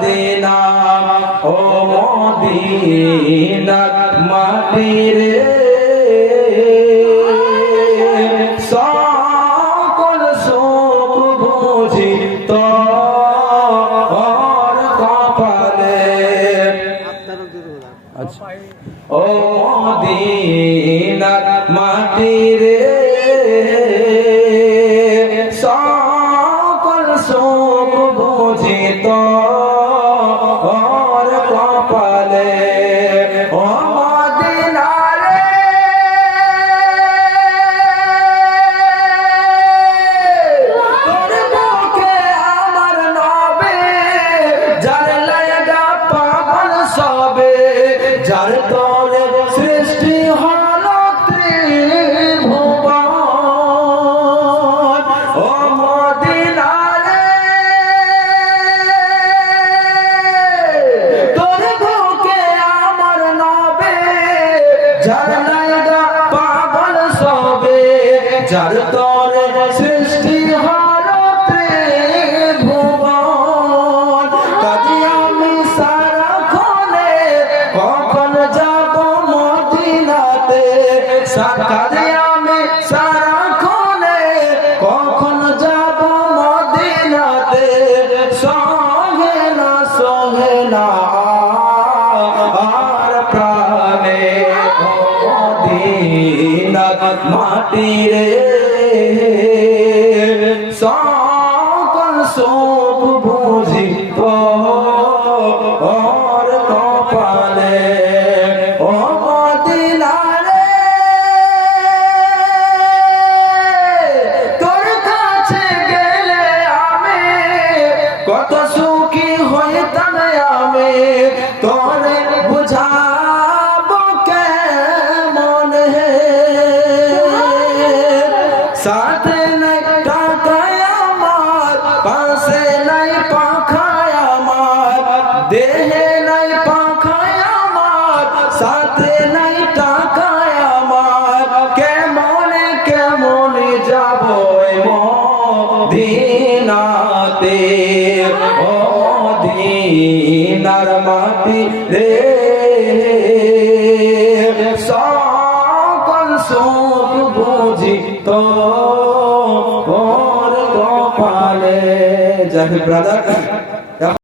দেনা ও মদিনার মাটি রে সকল সুখ বুঝি তোর কপালে। ও মদিনার মাটি রে সকল সুখ বুঝি তোর কপালে। ও মদিনা রে তোর বুকে আমার নবে যার লাগা পাগল সবে, যার তোরে সৃষ্টি হলো ত্রিভুবন। ও মদিনা রে তোর বুকে আমার নবে যার লাগা পাগল সবে, যার তোরে সৃষ্টি হলো ত্রিভুবন। কাজে আমি সারাক্ষণে কখন যাব মদিনাতে, কাজে আমি সারাক্ষণে কখন যাব মদিনাতে। সহে না আর প্রাণে ও মদিনার মাটি রে সকল সুখ বুঝি তোর কপালে। ও মদিনা রে তোর কাছে গেলে আমি কত সুখী হইতাম আমি, তোরে বুঝাবো কেমন হে। সাথে নাই টাকায় আমার, পাশে নাই পাখায় আমার, দেহে নাই পাখায় আমার, সাথে নাই টাকায় আমার। কেমনে কেমনে যাব মদিনাতে। ও মদিনার মাটি রে সকল সুখ বুঝি তোর কপালে। জয় ব্রাদার।